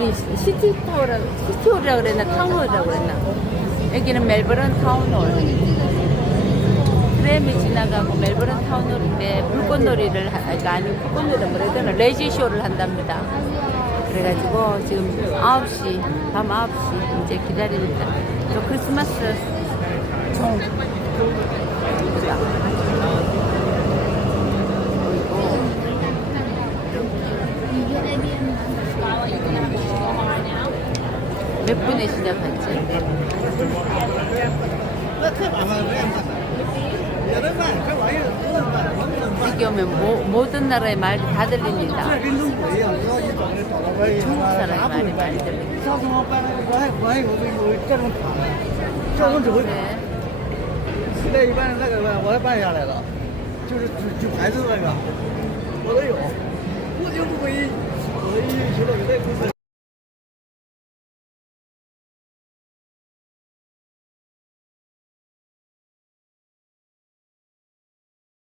우리 시티타워라, 시티홀이라 그랬나, 타운홀이라 그랬나. 여기는 멜버른 타운홀. 트램이 지나가고 멜버른 타운홀인데 불꽃놀이를, 하- 아니, 뭐라 되나, 레지쇼를 한답니다. 그래가지고 지금 9시, 밤 9시 이제 기다립니다. 또 크리스마스 총. 몇 분에 시작하지? 여기 오면 모, 모든 나라의 말이 다 들립니다. 这跟中国一样，只要一找就找到外 중국 사람이 많이 많이 들립니다. 上次我办那个国海国海有有各种卡，交通指挥卡， 네. 现在一般那个我还办下来了，就是举举牌子那个，我都有，我就不会，我一去了给那公司